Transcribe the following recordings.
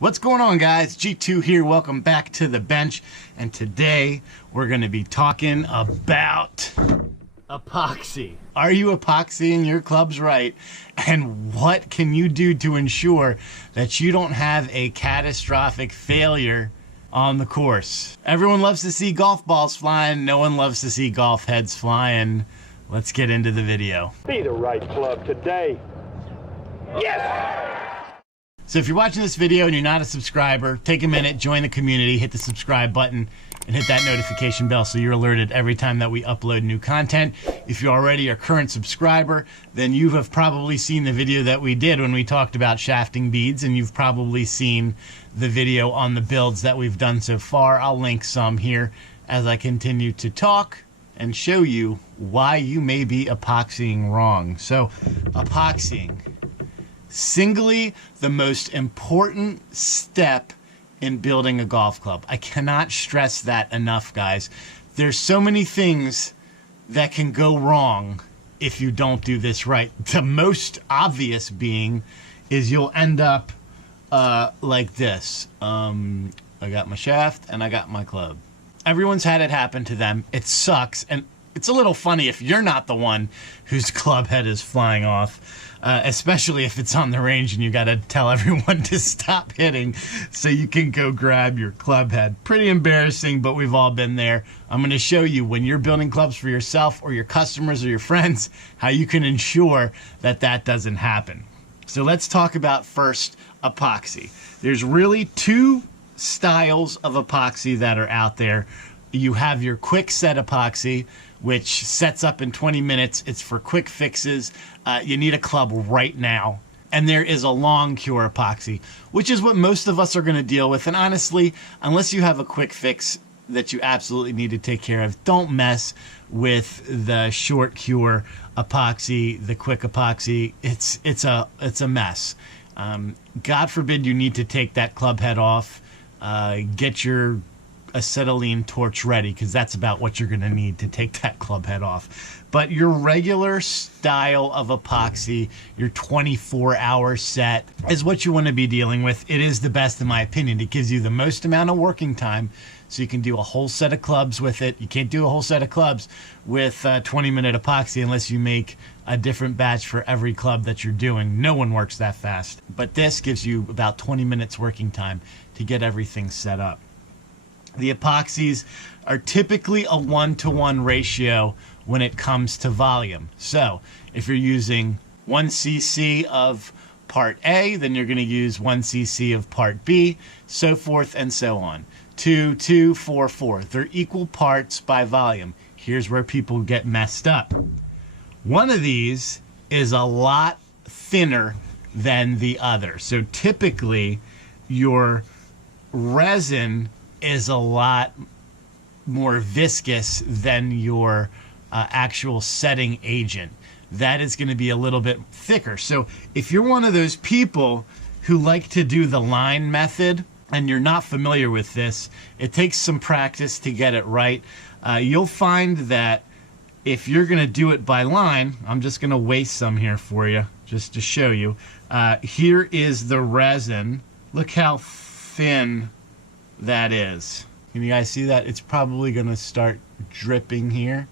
What's going on, guys? G2 here. Welcome back to the bench. And today we're going to be talking about epoxy. Are you epoxying your clubs right? And what can you do to ensure that you don't have a catastrophic failure on the course? Everyone loves to see golf balls flying. No one loves to see golf heads flying. Let's get into the video. Be the right club today. Yes! So if you're watching this video and you're not a subscriber, take a minute, join the community, hit the subscribe button, and hit that notification bell so you're alerted every time that we upload new content. If you're already a current subscriber, then you have probably seen the video that we did when we talked about shafting beads, and you've probably seen the video on the builds that we've done so far. I'll link some here as I continue to talk and show you why you may be epoxying wrong. So, epoxying. Singly, the most important step in building a golf club. I cannot stress that enough, guys. There's so many things that can go wrong if you don't do this right. The most obvious being is you'll end up like this. I got my shaft and I got my club. Everyone's had it happen to them. It sucks, and it's a little funny if you're not the one whose club head is flying off. Especially if it's on the range and you got to tell everyone to stop hitting so you can go grab your club head. Pretty embarrassing, but we've all been there. I'm going to show you when you're building clubs for yourself or your customers or your friends, how you can ensure that that doesn't happen. So let's talk about first epoxy. There's really two styles of epoxy that are out there. You have your quick set epoxy, which sets up in 20 minutes. It's for quick fixes. You need a club right now. And there is a long cure epoxy, which is what most of us are going to deal with. And honestly, unless you have a quick fix that you absolutely need to take care of, don't mess with the short cure epoxy, the quick epoxy. It's a mess. God forbid you need to take that club head off. Get your acetylene torch ready, because that's about what you're going to need to take that club head off. But your regular style of epoxy, your 24-hour set, is what you want to be dealing with. It is the best in my opinion. It gives you the most amount of working time, so you can do a whole set of clubs with it. You can't do a whole set of clubs with 20-minute epoxy unless you make a different batch for every club that you're doing. No one works that fast. But this gives you about 20 minutes working time to get everything set up. The epoxies are typically a 1-to-1 ratio when it comes to volume. So if you're using 1 cc of part A, then you're going to use 1 cc of part B, so forth and so on. 2, 2, 4, 4. They're equal parts by volume. Here's where people get messed up. One of these is a lot thinner than the other. So typically your resin is a lot more viscous than your actual setting agent. That is going to be a little bit thicker. So if you're one of those people who like to do the line method and you're not familiar with this, it takes some practice to get it right. You'll find that if you're going to do it by line, I'm just going to waste some here for you just to show you. Here is the resin. Look how thin that is. Can you guys see that? It's probably going to start dripping here.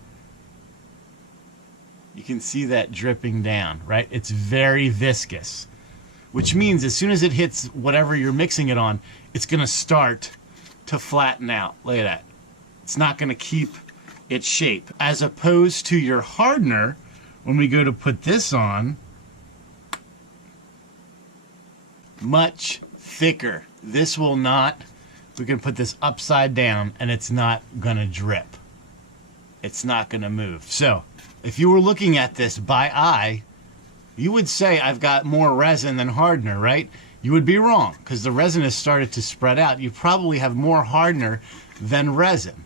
You can see that dripping down, right? It's very viscous, which means as soon as it hits whatever you're mixing it on, it's going to start to flatten out. Look at that. It's not going to keep its shape. As opposed to your hardener, when we go to put this on, much thicker. This will not. We can put this upside down and it's not gonna drip. It's not gonna move. So if you were looking at this by eye, you would say I've got more resin than hardener, right? You would be wrong, because the resin has started to spread out. You probably have more hardener than resin.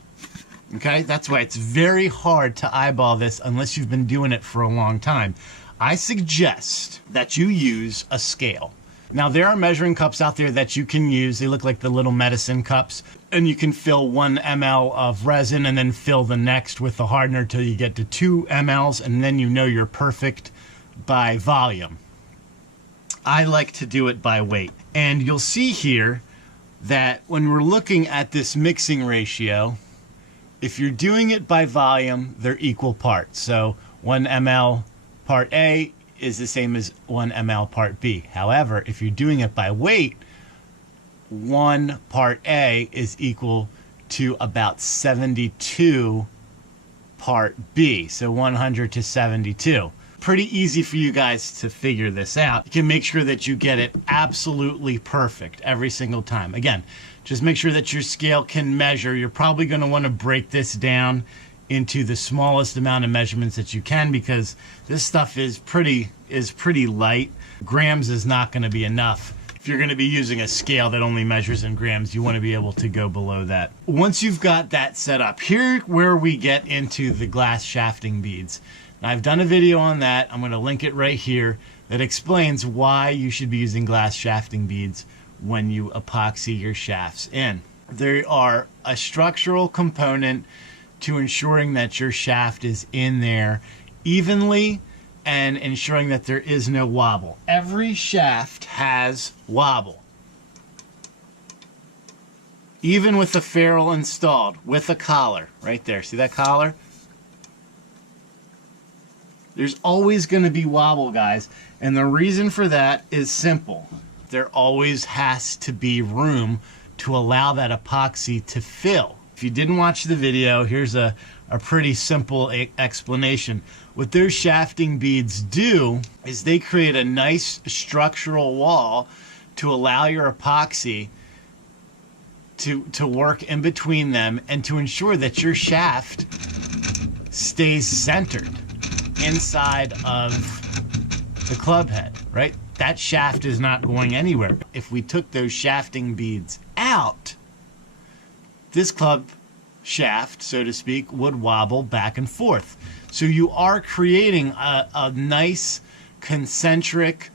Okay, that's why it's very hard to eyeball this unless you've been doing it for a long time. I suggest that you use a scale. Now, there are measuring cups out there that you can use. They look like the little medicine cups. And you can fill 1 ml of resin and then fill the next with the hardener till you get to 2 mLs, and then you know you're perfect by volume. I like to do it by weight. And you'll see here that when we're looking at this mixing ratio, if you're doing it by volume, they're equal parts. So 1 ml part A is the same as 1 ml part B. However, if you're doing it by weight, 1 part A is equal to about 72 part B. So 100 to 72. Pretty easy for you guys to figure this out. You can make sure that you get it absolutely perfect every single time. Again, just make sure that your scale can measure. You're probably going to want to break this down into the smallest amount of measurements that you can, because this stuff is pretty light. Grams is not going to be enough. If you're going to be using a scale that only measures in grams, you want to be able to go below that. Once you've got that set up, here where we get into the glass shafting beads. Now, I've done a video on that. I'm going to link it right here that explains why you should be using glass shafting beads when you epoxy your shafts in. They are a structural component to ensuring that your shaft is in there evenly and ensuring that there is no wobble. Every shaft has wobble. Even with the ferrule installed, with a collar, right there. See that collar? There's always going to be wobble, guys. And the reason for that is simple. There always has to be room to allow that epoxy to fill. If you didn't watch the video, here's a pretty simple explanation. What those shafting beads do is they create a nice structural wall to allow your epoxy to work in between them and to ensure that your shaft stays centered inside of the club head, right? That shaft is not going anywhere. If we took those shafting beads out, this club shaft, so to speak, would wobble back and forth. So you are creating a nice concentric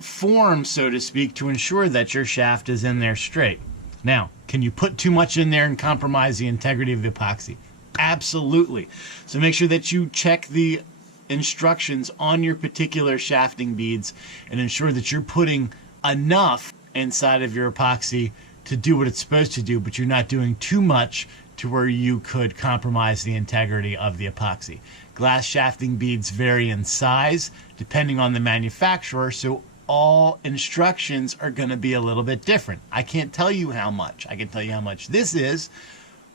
form, so to speak, to ensure that your shaft is in there straight. Now, can you put too much in there and compromise the integrity of the epoxy? Absolutely. So make sure that you check the instructions on your particular shafting beads and ensure that you're putting enough inside of your epoxy to do what it's supposed to do, but you're not doing too much to where you could compromise the integrity of the epoxy. Glass shafting beads vary in size depending on the manufacturer, so all instructions are going to be a little bit different. I can't tell you how much. I can tell you how much this is,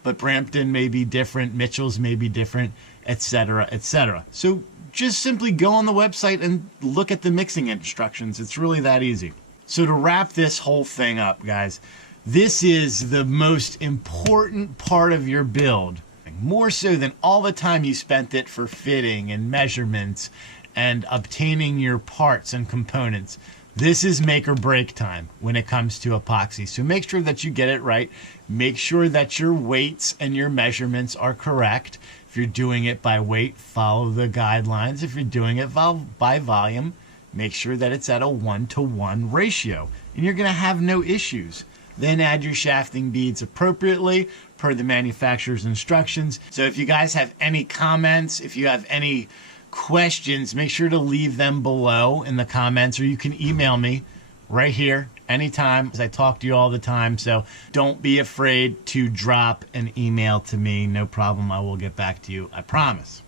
but Brampton may be different, Mitchell's may be different, etc., etc. So just simply go on the website and look at the mixing instructions. It's really that easy. So to wrap this whole thing up, guys, this is the most important part of your build, more so than all the time you spent it for fitting and measurements and obtaining your parts and components. This is make or break time when it comes to epoxy. So make sure that you get it right. Make sure that your weights and your measurements are correct. If you're doing it by weight, follow the guidelines. If you're doing it by volume, make sure that it's at a 1-to-1 ratio, and you're going to have no issues. Then add your shafting beads appropriately per the manufacturer's instructions. So if you guys have any comments, if you have any questions, make sure to leave them below in the comments, or you can email me right here anytime, as I talk to you all the time. So don't be afraid to drop an email to me. No problem. I will get back to you. I promise.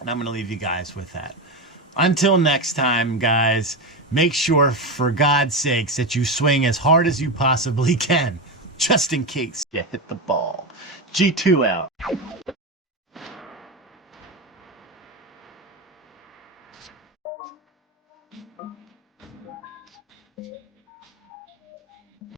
And I'm going to leave you guys with that. Until next time, guys, make sure, for God's sakes, that you swing as hard as you possibly can, just in case you hit the ball. G2 out.